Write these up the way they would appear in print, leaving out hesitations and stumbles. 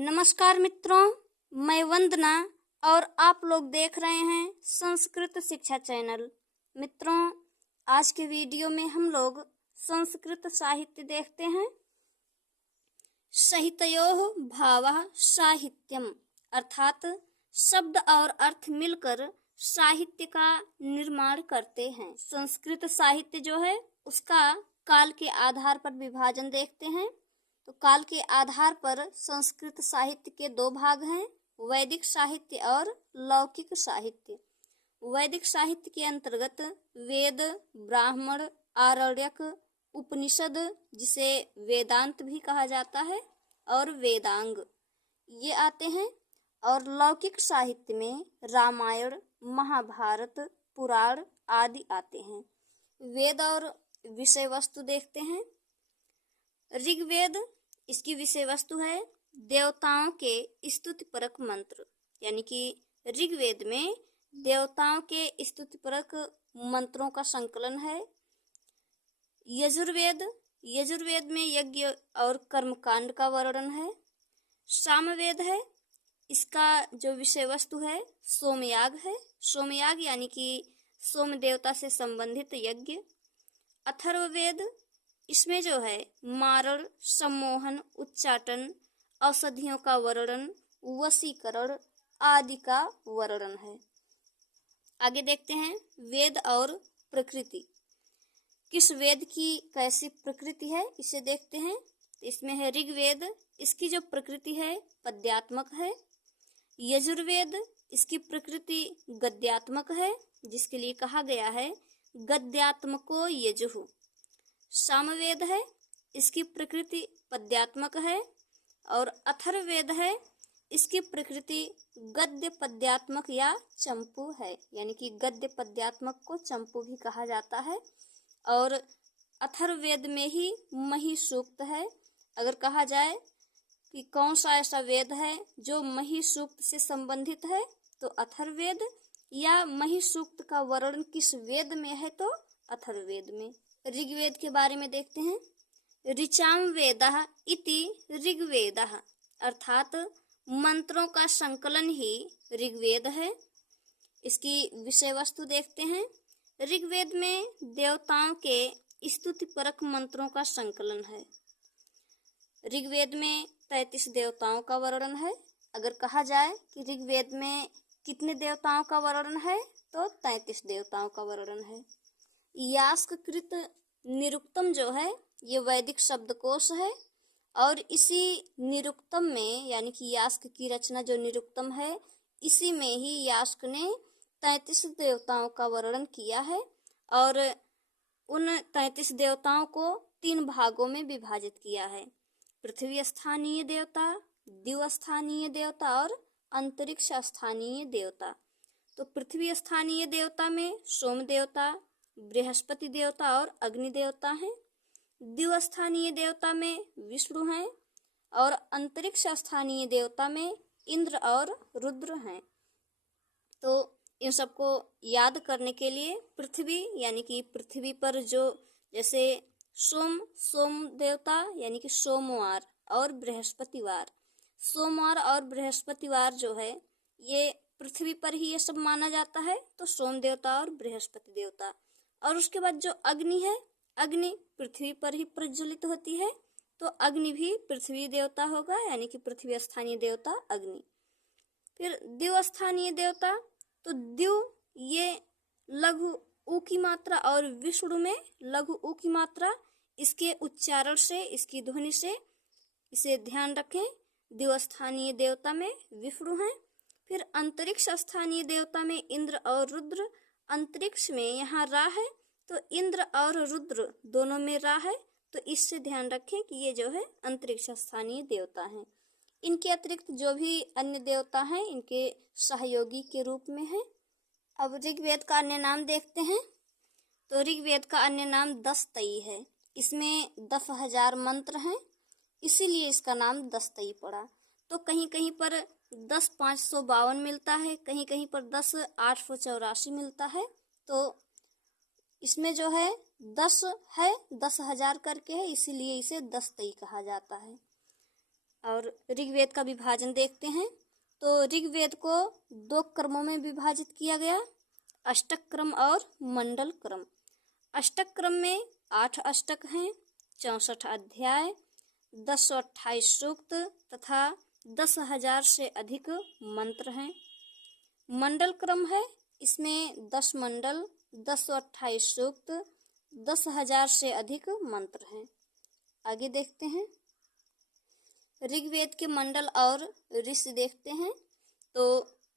नमस्कार मित्रों, मैं वंदना और आप लोग देख रहे हैं संस्कृत शिक्षा चैनल। मित्रों, आज के वीडियो में हम लोग संस्कृत साहित्य देखते हैं। सहितयोः भावः साहित्यम, अर्थात शब्द और अर्थ मिलकर साहित्य का निर्माण करते हैं। संस्कृत साहित्य जो है उसका काल के आधार पर विभाजन देखते हैं। तो काल के आधार पर संस्कृत साहित्य के दो भाग हैं, वैदिक साहित्य और लौकिक साहित्य। वैदिक साहित्य के अंतर्गत वेद, ब्राह्मण, आरण्यक, उपनिषद, जिसे वेदांत भी कहा जाता है, और वेदांग, ये आते हैं। और लौकिक साहित्य में रामायण, महाभारत, पुराण आदि आते हैं। वेद और विषय वस्तु देखते हैं। ऋग्वेद, इसकी विषय वस्तु है देवताओं के स्तुतिपरक मंत्र, यानी कि ऋग्वेद में देवताओं के स्तुतिपरक मंत्रों का संकलन है। यजुर्वेद, यजुर्वेद में यज्ञ और कर्मकांड का वर्णन है। सामवेद है, इसका जो विषय वस्तु है सोमयाग है। सोमयाग यानी कि सोम देवता से संबंधित यज्ञ। अथर्ववेद, इसमें जो है मारण, सम्मोहन, उच्चाटन, औषधियों का वर्णन, वशीकरण आदि का वर्णन है। आगे देखते हैं वेद और प्रकृति। किस वेद की कैसी प्रकृति है इसे देखते हैं। इसमें है ऋग्वेद, इसकी जो प्रकृति है पद्यात्मक है। यजुर्वेद, इसकी प्रकृति गद्यात्मक है, जिसके लिए कहा गया है गद्यात्मको यजुः। सामवेद है, इसकी प्रकृति पद्यात्मक है। और अथर्ववेद है, इसकी प्रकृति गद्य पद्यात्मक या चंपू है, यानी कि गद्य पद्यात्मक को चंपू भी कहा जाता है। और अथर्ववेद में ही मही सूक्त है। अगर कहा जाए कि कौन सा ऐसा वेद है जो मही सूक्त से संबंधित है तो अथर्ववेद, या मही सूक्त का वर्णन किस वेद में है तो अथर्ववेद में। ऋग्वेद के बारे में देखते हैं। ऋचाम वेदः इति ऋग्वेदः, अर्थात मंत्रों का संकलन ही ऋग्वेद है। इसकी विषय वस्तु देखते हैं। ऋग्वेद में देवताओं के स्तुतिपरक मंत्रों का संकलन है। ऋग्वेद में 33 देवताओं का वर्णन है। अगर कहा जाए कि ऋग्वेद में कितने देवताओं का वर्णन है तो 33 देवताओं का वर्णन है। यास्ककृत निरुक्तम जो है ये वैदिक शब्दकोश है, और इसी निरुक्तम में, यानी कि यास्क की रचना जो निरुक्तम है, इसी में ही यास्क ने 33 देवताओं का वर्णन किया है। और उन 33 देवताओं को 3 भागों में विभाजित किया है: पृथ्वी स्थानीय देवता, दिव स्थानीय देवता और अंतरिक्ष स्थानीय देवता। तो पृथ्वी स्थानीय देवता में सोम देवता, बृहस्पति देवता और अग्नि देवता हैं। दिव स्थानीय देवता में विष्णु हैं, और अंतरिक्ष स्थानीय देवता में इंद्र और रुद्र हैं। तो इन सबको याद करने के लिए पृथ्वी, यानी कि पृथ्वी पर जो, जैसे सोम देवता यानी कि सोमवार और बृहस्पतिवार, सोमवार और बृहस्पतिवार जो है ये पृथ्वी पर ही ये सब माना जाता है, तो सोम देवता और बृहस्पति देवता। और उसके बाद जो अग्नि है, अग्नि पृथ्वी पर ही प्रज्वलित होती है, तो अग्नि भी पृथ्वी देवता होगा, यानी कि पृथ्वी स्थानीय देवता अग्नि। फिर दिव स्थानीय देवता, तो दिव ये लघु ऊ की मात्रा, और विष्णु में लघु ऊ की मात्रा, इसके उच्चारण से, इसकी ध्वनि से इसे ध्यान रखें। दिव स्थानीय देवता में विष्णु हैं। फिर अंतरिक्ष स्थानीय देवता में इंद्र और रुद्र। अंतरिक्ष में यहाँ रा है, तो इंद्र और रुद्र दोनों में रा है, तो इससे ध्यान रखें कि ये जो है अंतरिक्ष स्थानीय देवता हैं। इनके अतिरिक्त जो भी अन्य देवता हैं इनके सहयोगी के रूप में हैं। अब ऋग्वेद का अन्य नाम देखते हैं। तो ऋग्वेद का अन्य नाम दस्तई है। इसमें 10,000 मंत्र हैं, इसीलिए इसका नाम दस्तई पड़ा। तो कहीं कहीं पर 10,552 मिलता है, कहीं कहीं पर 10,884 मिलता है। तो इसमें जो है 10 है, 10,000 करके है, इसीलिए इसे दस्तई कहा जाता है। और ऋग्वेद का विभाजन देखते हैं। तो ऋग्वेद को 2 क्रमों में विभाजित किया गया, अष्टक क्रम और मंडल क्रम। अष्टक क्रम में 8 अष्टक हैं, 64 अध्याय, 1028 सूक्त तथा 10,000 से अधिक मंत्र हैं। मंडल क्रम है, इसमें 10 मंडल, 1028 सूक्त, 10,000 से अधिक मंत्र हैं। आगे देखते हैं, ऋग्वेद के मंडल और ऋषि देखते हैं। तो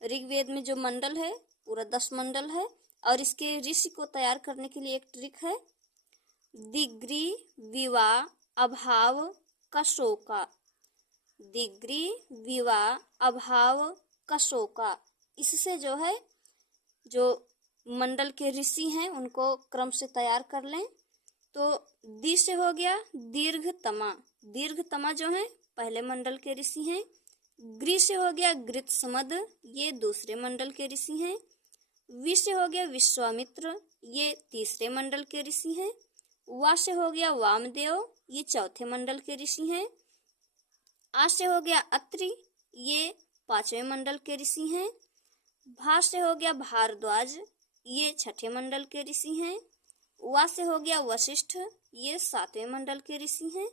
ऋग्वेद में जो मंडल है पूरा 10 मंडल है और इसके ऋषि को तैयार करने के लिए एक ट्रिक है, दिग्री विवा अभाव कशोका। दिग्री विवा अभाव कशोका, इससे जो है जो मंडल के ऋषि हैं उनको क्रम से तैयार कर लें। तो दी से हो गया दीर्घतमा, दीर्घतमा जो है पहले मंडल के ऋषि हैं। ग्री से हो गया गृत्समद, ये दूसरे मंडल के ऋषि हैं। वि से हो गया विश्वामित्र, ये तीसरे मंडल के ऋषि हैं। वा से हो गया वामदेव, ये चौथे मंडल के ऋषि हैं। आ से हो गया अत्रि, ये 5वें मंडल के ऋषि हैं। भा से हो गया भारद्वाज, ये 6ठे मंडल के ऋषि हैं। वा से हो गया वशिष्ठ, ये 7वें मंडल के ऋषि हैं।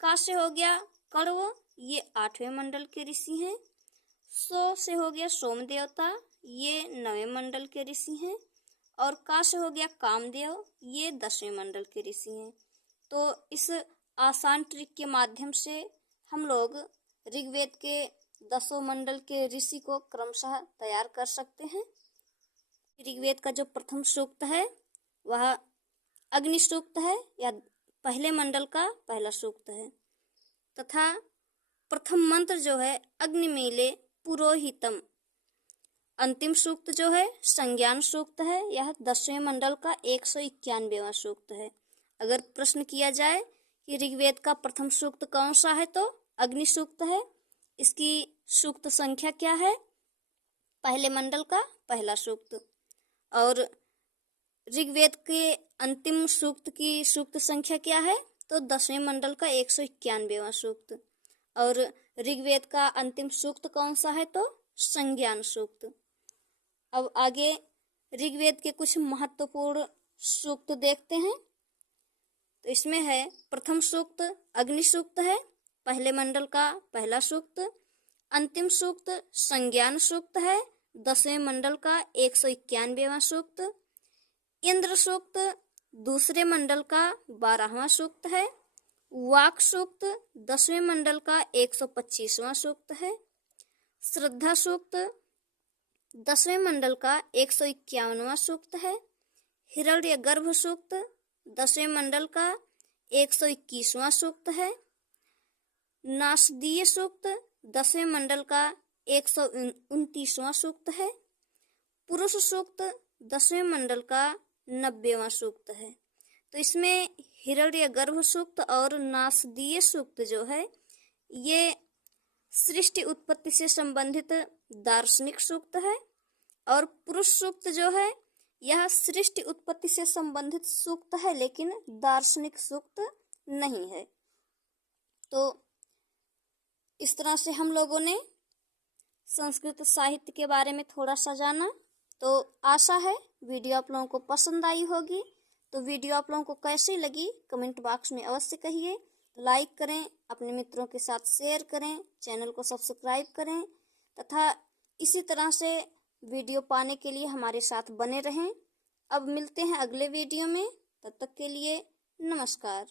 का से हो गया कण्व, ये 8वें मंडल के ऋषि हैं। सो से हो गया सोम देवता, ये 9वें मंडल के ऋषि हैं। और का से हो गया कामदेव, ये 10वें मंडल के ऋषि हैं। तो इस आसान ट्रिक के माध्यम से हम लोग ऋग्वेद के 10 मंडल के ऋषि को क्रमशः तैयार कर सकते हैं। ऋग्वेद का जो प्रथम सूक्त है वह अग्नि सूक्त है, या पहले मंडल का पहला सूक्त है, तथा प्रथम मंत्र जो है अग्निमीले पुरोहितम। अंतिम सूक्त जो है संज्ञान सूक्त है, यह 10वें मंडल का 191वां सूक्त है। अगर प्रश्न किया जाए कि ऋग्वेद का प्रथम सूक्त कौन सा है, तो अग्नि सूक्त है। इसकी सूक्त संख्या क्या है? पहले मंडल का पहला सूक्त। और ऋग्वेद के अंतिम सूक्त की सूक्त संख्या क्या है? तो 10वें मंडल का 191वां सूक्त। और ऋग्वेद का अंतिम सूक्त कौन सा है? तो संज्ञान सूक्त। अब आगे ऋग्वेद के कुछ महत्वपूर्ण सूक्त देखते हैं। तो इसमें है प्रथम सूक्त अग्नि सूक्त है, पहले मंडल का पहला सूक्त। अंतिम सूक्त संज्ञान सूक्त है, 10वें मंडल का 191वां सूक्त। इंद्र सूक्त दूसरे मंडल का 12वां सूक्त है। वाक सूक्त 10वें मंडल का 125वां सूक्त है। श्रद्धा सूक्त 10वें मंडल का 151वां सूक्त है। हिरण्यगर्भ सूक्त 10वें मंडल का 121वां सूक्त है। नासदीय सूक्त 10वें मंडल का 129वां सूक्त है। पुरुष सूक्त 10वें मंडल का 90वां सूक्त है। तो इसमें हिरण्यगर्भ सूक्त और नासदीय सूक्त जो है ये सृष्टि उत्पत्ति से संबंधित दार्शनिक सूक्त है, और पुरुष सूक्त जो है यह सृष्टि उत्पत्ति से संबंधित सूक्त है लेकिन दार्शनिक सूक्त नहीं है। तो इस तरह से हम लोगों ने संस्कृत साहित्य के बारे में थोड़ा सा जाना। तो आशा है वीडियो आप लोगों को पसंद आई होगी। तो वीडियो आप लोगों को कैसी लगी कमेंट बॉक्स में अवश्य कहिए। लाइक करें, अपने मित्रों के साथ शेयर करें, चैनल को सब्सक्राइब करें तथा इसी तरह से वीडियो पाने के लिए हमारे साथ बने रहें। अब मिलते हैं अगले वीडियो में, तब तक के लिए नमस्कार।